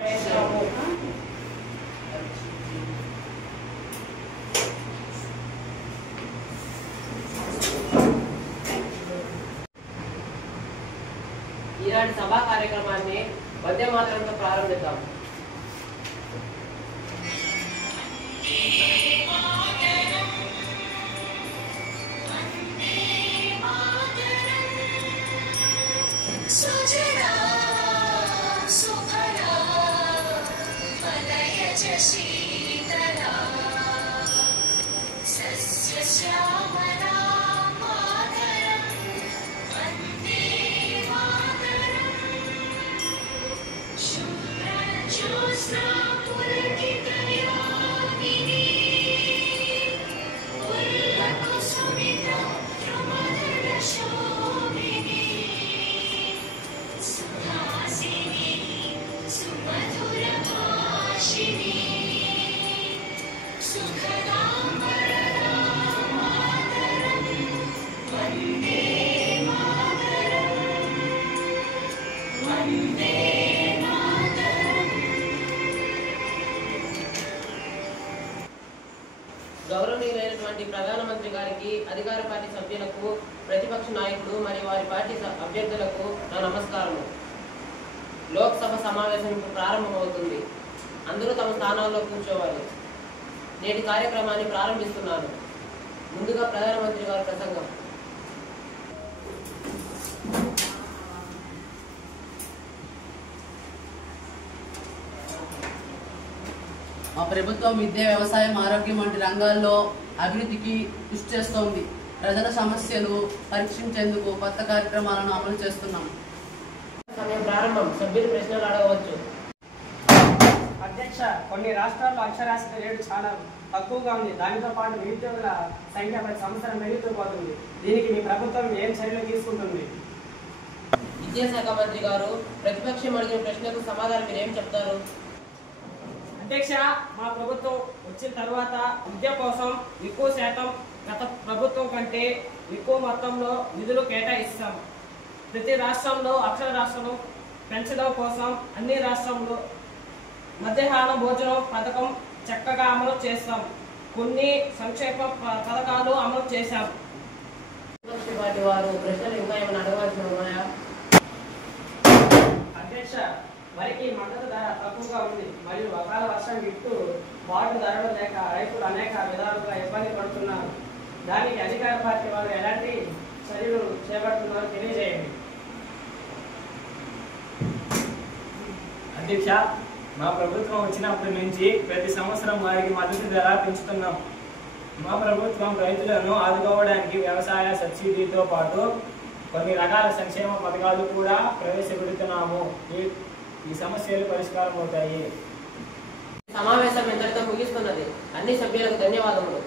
ఈనాటి సభా కార్యక్రమాన్ని వందే మాతరంతో ప్రారంభిద్దాం. గౌరవనీయులైనటువంటి ప్రధానమంత్రి గారికి, అధికార పార్టీ సభ్యులకు, ప్రతిపక్ష నాయకులు మరియు వారి పార్టీ అభ్యర్థులకు నా నమస్కారము. లోక్సభ సమావేశం ప్రారంభమవుతుంది. అందరూ తమ స్థానాల్లో కూర్చోవాలి. నేటి కార్యక్రమాన్ని ప్రారంభిస్తున్నాను. ముందుగా ప్రధానమంత్రి గారి ప్రసంగం. మా ప్రభుత్వం విద్య, వ్యవసాయం, ఆరోగ్యం వంటి రంగాల్లో అభివృద్ధికి కృషి చేస్తోంది. ప్రజల సమస్యలు పరీక్షించేందుకు కొత్త కార్యక్రమాలను అమలు చేస్తున్నాం. సమయం ప్రారంభం. సభ్యులు ప్రశ్నలు అడగవచ్చు. అధ్యక్ష, కొన్ని రాష్ట్రాల్లో అక్షరాస్యత రేటు చాలా తక్కువగా ఉంది. దానితో పాటు నిరుద్యోగుల సంఖ్య ప్రతి సంవత్సరం పెరుగుతూ పోతుంది. దీనికి మీ ప్రభుత్వం ఏం చర్యలు తీసుకుంటుంది? విద్యాశాఖ మంత్రి గారు, ప్రతిపక్షం అడిగిన ప్రశ్నకు సమాధానం మీరు ఏం చెప్తారు? అధ్యక్ష, మా ప్రభుత్వం వచ్చిన తర్వాత విద్య కోసం ఎక్కువ శాతం గత ప్రభుత్వం కంటే ఎక్కువ మొత్తంలో నిధులు కేటాయిస్తాం. ప్రతి రాష్ట్రంలో అక్షరాస్యతను పెంచడం కోసం అన్ని రాష్ట్రంలో మధ్యాహ్న భోజనం పథకం చక్కగా అమలు చేస్తాం. కొన్ని సంక్షేమ పథకాలు అమలు చేశాం. ప్రతిపక్ష పార్టీ వారు ప్రశ్నలు ఇంకా ఏమైనా అడగాల్సి ఉన్నాయా? అధ్యక్ష, వరికి మద్దతు ధర తక్కువగా ఉంది మరియు అకాల వర్షం గిట్టు బాటు ధరలు లేక రైతులు అనేక విధాలుగా ఇబ్బంది పడుతున్నారు. దానికి అధికార పార్టీ వారు ఎలాంటి చర్యలు చేపడుతున్నారో తెలియజేయండి. అధ్యక్ష, మా ప్రభుత్వం వచ్చినప్పటి నుంచి ప్రతి సంవత్సరం వారికి మద్దతు ధర పెంచుతున్నాం. మా ప్రభుత్వం రైతులను ఆదుకోవడానికి వ్యవసాయ సబ్సిడీతో పాటు కొన్ని రకాల సంక్షేమ పథకాలు కూడా ప్రవేశపెడుతున్నాము. ఈ సమస్యలు పరిష్కారం అవుతాయి. సమావేశం ఇంతటితో ముగిస్తున్నది. అన్ని సభ్యులకు ధన్యవాదములు.